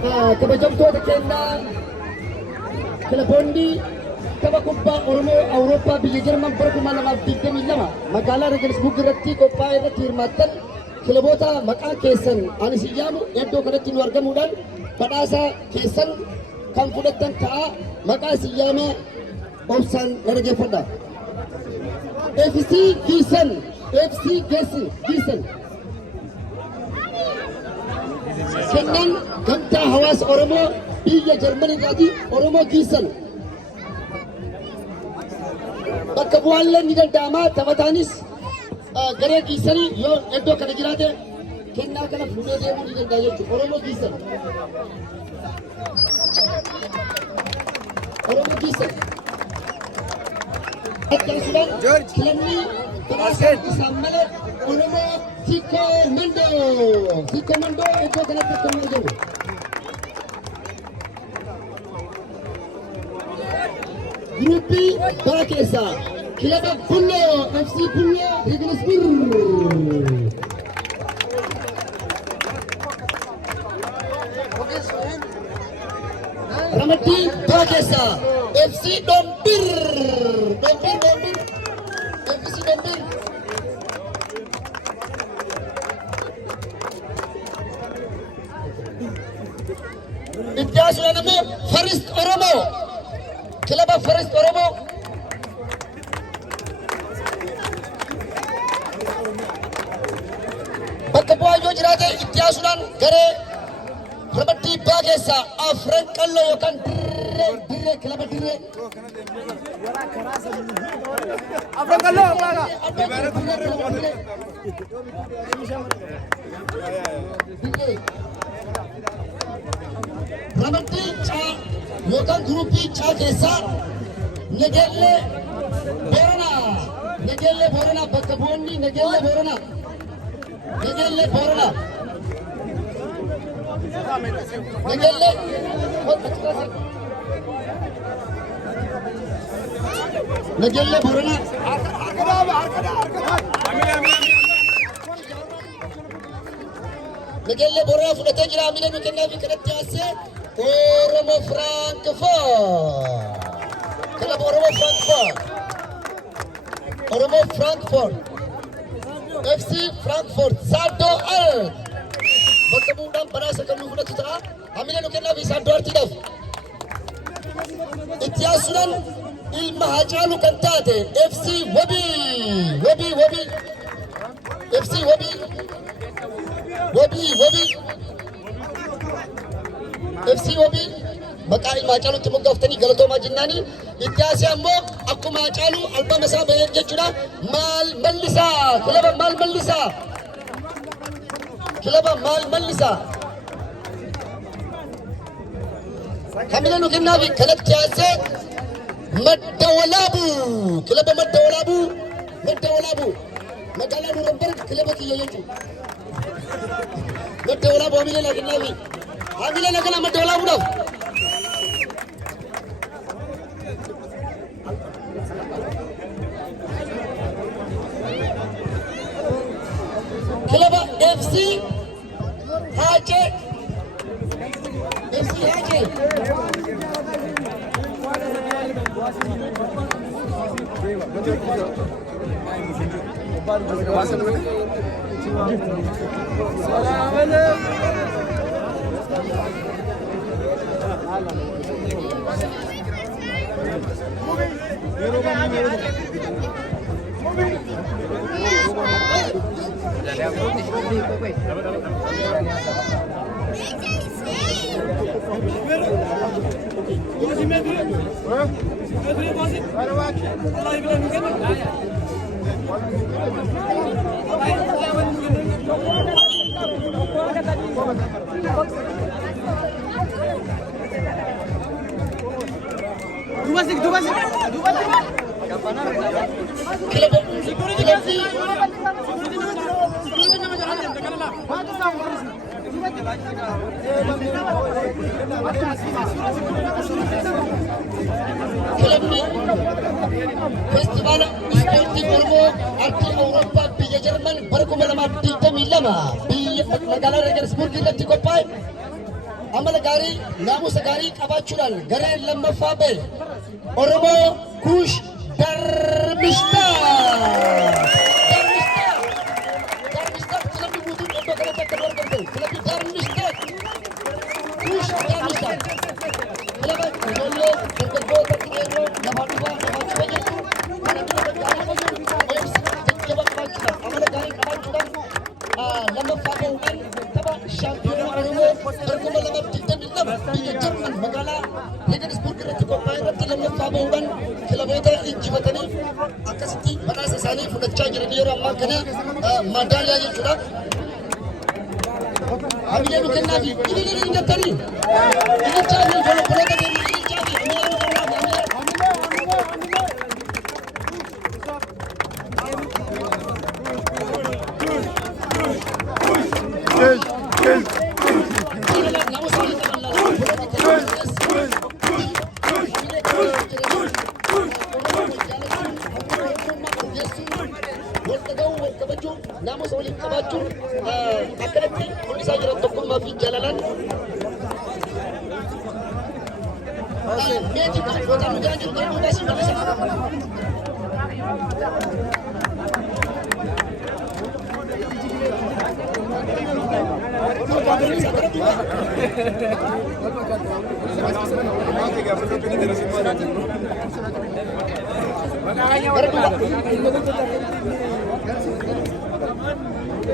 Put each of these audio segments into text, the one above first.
kabajamtoota kennaa kilaboonni tapha kubbaa Oromoo Awurooppaa biyya Jarman bara 2022 magaalaa Regensburg irratti qophaa'e irratti hirmaattan kilaboota maqaa keessan ani siyyaamu iddoo kanatti nu argamuudhaan badhaasa keessan kan fudhattan ta'a maqaa siyyaamee obsaan dhaggeeffadha. FC Gießen Kennan gamtaa hawaasa Oromoo biyya Jarman irraati Oromoo Gießen bakka bu'aallee ni danda'ama taphataanis garee Gießenii yoo iddoo kana jiraate kennaa kana fuudhee deemuu ni danda'a jechuudha Oromoo Gießen kilamni badhaasa isaan malee Oromoo Tikko Mandoo iddoo kanatti kan argamu. Gruppii bara keessaa kilaba Bulloo FC Bulloo Regensburg. Ramadii bara keessaa FC Dombir FC Dombir. Iddoo namoo First Oromoo kilaba First Oromoo bakka bu'aa yoo jiraate itti garee Ramadii bara keessaa Afran Qalloo yookaan dirree kilaba dirree Afran Qalloo Ramadii yookaan gruppii caa keessaa Nageellee Booranaa bakka bu'oonni Nageellee Booranaa Nageellee Booranaa fudhatee jira amina nu kennaafi kanatti haasee Oromoo Frankfurt FC Frankfurt Sado Al bakka bu'uudhaan badhaasa kan nu fudhatu ta'a amina nu kennaafi Sado Artiidhaaf itti haasuudhaan ilma Hacaaluu kan taate FC Wabii maqaa ilma Hacaaluutti moggaaftanii galatoomaa jennaanii itti haasee ammoo akkuma Hacaaluu albama isaa bahee jechuudha maal mallisaa kamila nu kennaafi kanatti haasee madda walaabuu magaalaa Nurenberg kilaba kiyya jechuudha madda walaabuu amila na kennaafi amila na kana madda walaabuudhaaf kilaba FC Hace Festival Ispoortii Oromoo Artii Awurooppaa biyya Jarman bara 2022 biyya magaalaa Regensburg irratti qophaa'e amala gaarii naamusa gaarii qabaachuudhaan gareen lammaffaa ba'e Oromoo Kuush Darmishtaa kilabni guutuun iddoo kanatti akka nu argamte kilabni Darmishtaa Kuush Darmishtaa kilaba ijoollee dargaggoota xiqqeerroo lafaa dhufaa jettu kana bira gaarii jajjaba qabaachuudhaan amala gaarii qabaachuudhaan lammaffaa ba'uudhaan tapha shaampiyoonaa Oromoo dorgoma 2022 biyya Jarman magaalaa Regensburg irratti qophaa'e irratti lammaffaa ba'uudhaan kilaboota injifatanii akkasitti badhaasa isaanii fudhachaa jiran yeroo ammaa kana madaaliyaa jechuudha. Hamilee nu kennaa fi ililii jettanii ilichaa fi obboloota keenya ilichaa fi hamilee nu kennaa fi naamusa waliin qabaachuun akkanatti mul'isaa jiran tokkummaa fi jaalalaan meetii gosoota nu jaajiru gara duubaa si mul'isa.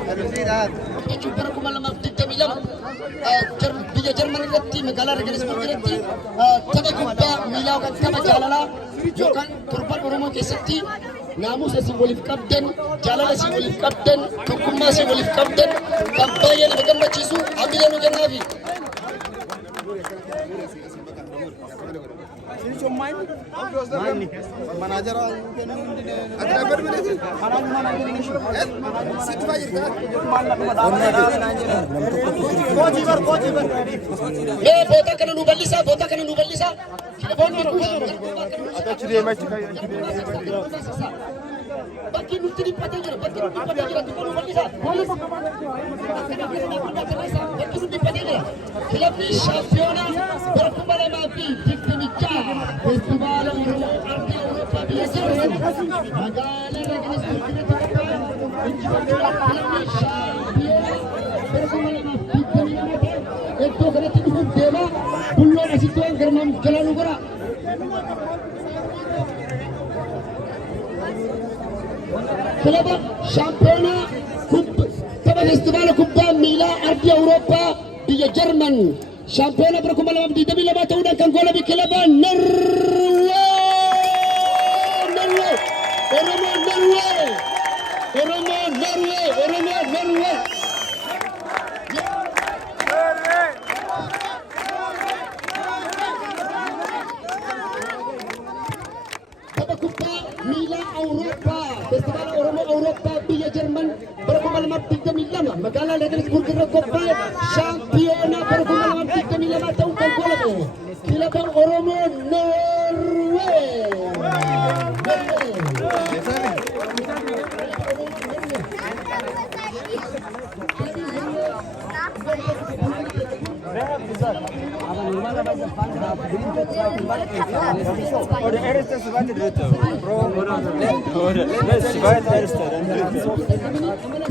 Jechuun bara 2022 biyya Jarman irratti magaalaa Regensburg irratti tapha kubbaa miilaa yookaan tapha jaalalaa yookaan torban Oromoo keessatti naamusa isin waliif qabdan, jaalala isin waliif qabdan, tokkummaa isin waliif qabdan kan baay'ee nama gammachiisu hamilee nu kennaafi. Boota kana nu bal'isaa, boota kana nu bal'isaa. Bakki nutti dhiphatee jira, bakki nutti dhiphatee jira, tuqa nu bal'isaa. Bakki nutti dhiphatee jira. Kilabni shaampiyoonaa bara 2026 feestivaala Oromoo Ardii Awurooppaa biyya Jarman magaalaa Regensburg irratti qophaa'e injifachuudhaan kilabni shaampiyoonaa bara 2022 iddoo kanatti dhufuuf deema. Bulloon asitti waan garmaam jalaa nu godha. Kilaba shaampiyoonaa tapha feestivaala kubbaa miilaa Ardii Awurooppaa biyya Jarman shaampiyoonaa bara 2022 ta'uudhaan kan goolabe kilaba Norwee. Oromoo Norwee. Tapha kubbaa miilaa Awurooppaa feestivaala Oromoo Awurooppaa biyya Jarman bara 2022 magaalaa Regensburg irratti qophaa'e shaampiyoonaa bara 2022 ta'uun kan goolabe kilaba Oromoo Norwee. Oder erste, zweite, dritte. Oder zweite, erste, dann dritte.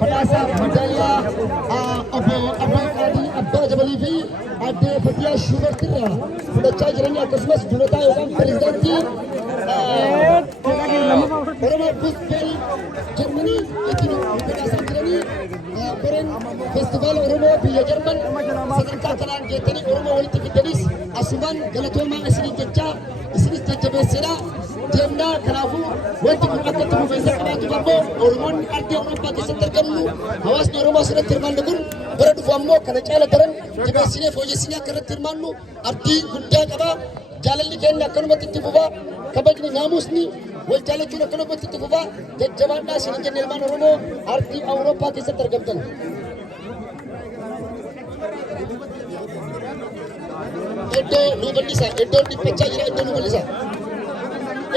Badhaasa madaalyaa abbaa jabalii fi aadde Fatiyaa Shuubartirraa fudhachaa jiranii akkasumas durotaa yookaan pirezidaantii Oromoo Busbeel Jarmanii ittiin badhaasaa jiranii koreen feestivaala Oromoo biyya Jarman sadarkaa kanaan geettanii Oromoo walitti fidanis asumaan galatoomaa isinii jechaa isinis jajjabeessinaa deemnaa kanaafuu wanti kun akka itti fufeessa qabaatu ammoo Oromoonni ardii Awurooppaa keessatti argamnu hawaasni Oromoo asirratti hirmaannu kun bara dhufu ammoo kana caala daran jabeessinee fooyyessinee akka irratti hirmaannu ardii guddaa qaba. Jaalalli keenya akkanumatti itti fufaa kabajni naamusni wal jaalachuun akkanumatti itti fufaa jajjabaadhaa isin jenne ilmaan Oromoo ardii Awurooppaa keessatti argamtan. Iddoo nu bal'isa iddoon dhiphachaa jira iddoo nu bal'isa.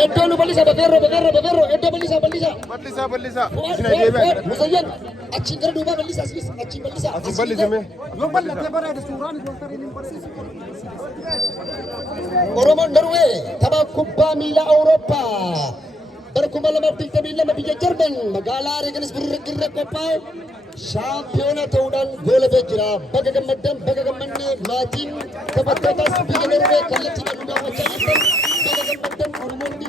Iddoo nu bal'isa babeerro iddoo bal'isa. Bal'isa. Musayyan achiin gara duubaa bal'isa asiis achiin bal'isa. Asin bal'isame. Yoo bal'atee bareeda suuraan doktariin hin barsiisu. Oromoon Norwee tapha kubbaa miilaa Awurooppaa bara 2022 biyya Jarman magaalaa Regensburg irra qophaa'e shaampiyoona ta'uudhaan goolabee jira. Baga gammaddan baga gammannee maatiin taphattootas biyya Norwee kallattiidhaan nu daawwachaa jirtan baga gammaddan Oromoonni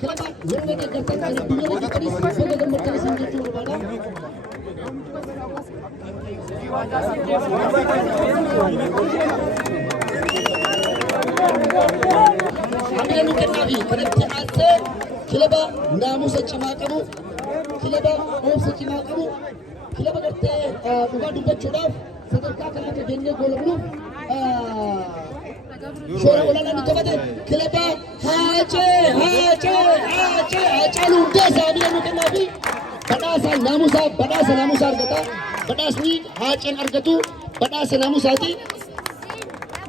kilaba Norwee deeggartan kan biyya jirtanis baga gammaddan isin jechuu barbaada. Ameen kennafi kanatti aansee kilaba naamusa cimaa qabu, kilaba obsa cimaa qabu, kilaba gartee dhugaa dubbachuudhaaf sadarkaa kanaatti geenyee goolabnuuf shoora olaanaa ni taphate kilaba Haacaaluu Hundeessaa ameen kennafi badhaasa naamusaa argata. Badhaasni Haaceen argatu badhaasa naamusaati.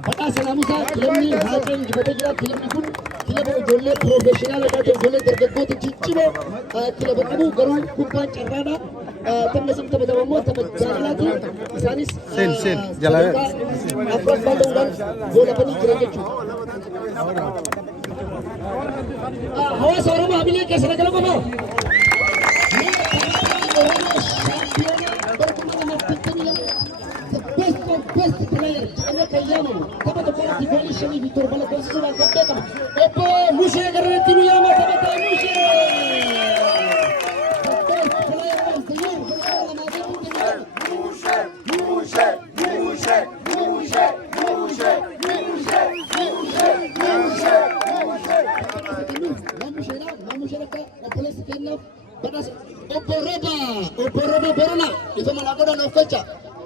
Badhaasa naamusaa kilabni Haaceen injifatee jira. Kilabni kun kilaba ijoollee piroofeeshinaala taate ijoollee dargaggoota ciccimoo kilaba qabu garuu kubbaan carraadha. Taphni isin taphatamu immoo tapha jaalalaati. Isaanis afran baalda'uudhaan goolabanii jiran jechuudha. Hawaasa Oromoo hamilee keessa nagala qomoo. Best player jedhamee kan yaamamu tapha tokkotti goolii 5 fi 7 lakkoofsisuudhaan kan beekamu obbo Mushee Garreetti nu yaama taphataa Mushee. Obbo Roba Borona ifa malaagoodha nuuf galcha.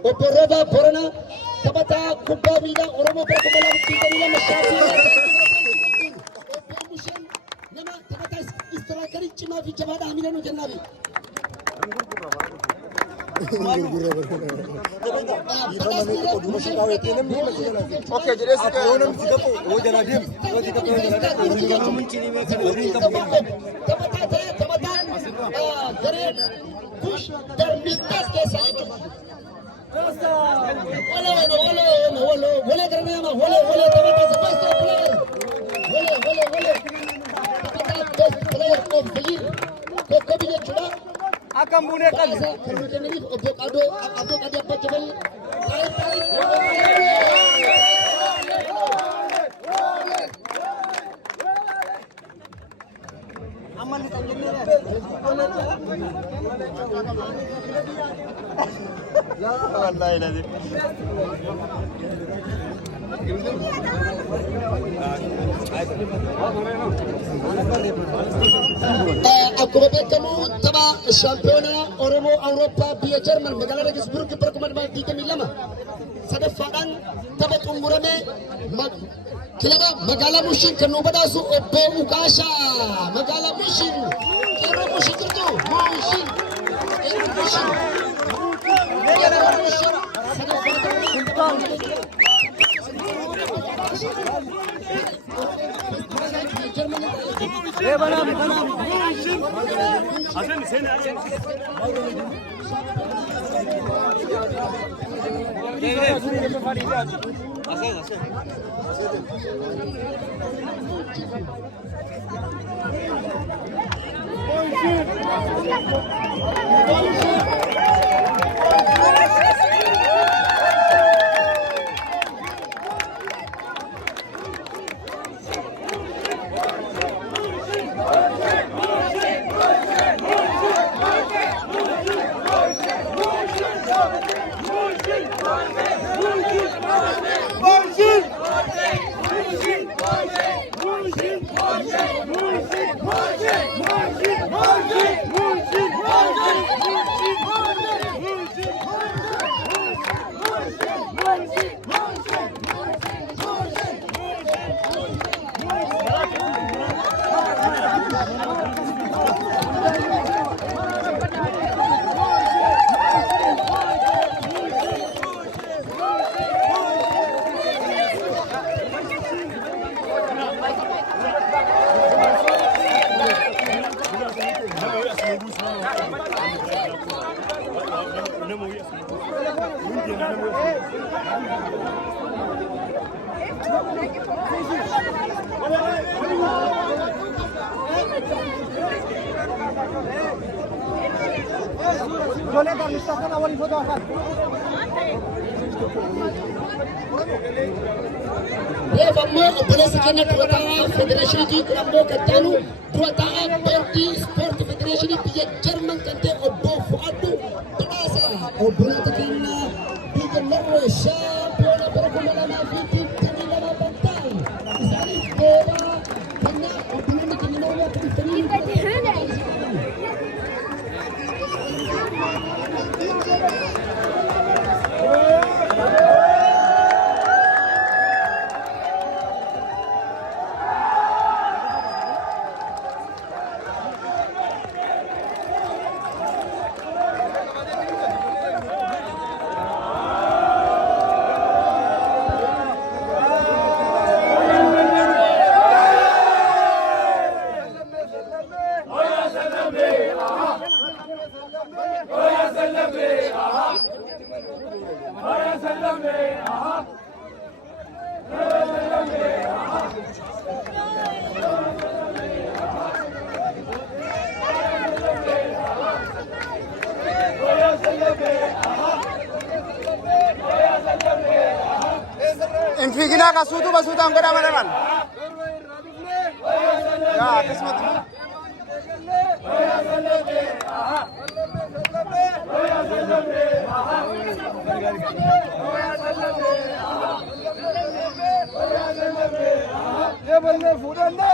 Obbo Roba Borona taphataa kubbaa miilaa Oromoo bara 2022 shaampiyoona. Obbo Musheen nama taphataa istiraakarii cimaa fi jabaadha hamilee nu jennaafi. Okay, jadi sekarang akan bunekan wallahi lazim akkuma beekamu tapha shaampiyoonaa Oromoo Awurooppaa biyya Jarman magaalaa Regensburg bara 2022 sadaffaadhaan tapha xumuramee kilaba magaalaa Mushin kan nu badhaasu obbo Ukaashaa magaalaa Mushin yeroo Mushin jirtu Mushin Margin! Boleh kan Mustafa awal foto akan. Reef ammoo obboleessa keenya durataa federeeshinii Kulammoo Kattaanuu durataa boordii ispoortii federeeshinii biyya Jarman kan ta'e obbo Fu'addu Badhaasaa obboleessa keenya biyya Norwee shaampiyoona bara 2022 kan ta'e isaanis beelaa keenya obboleonni keenya Norwee akka dhuftanii Infigina kasutu basuta angkara mana kan? Ya, kismet. ये बंदे फूटन दे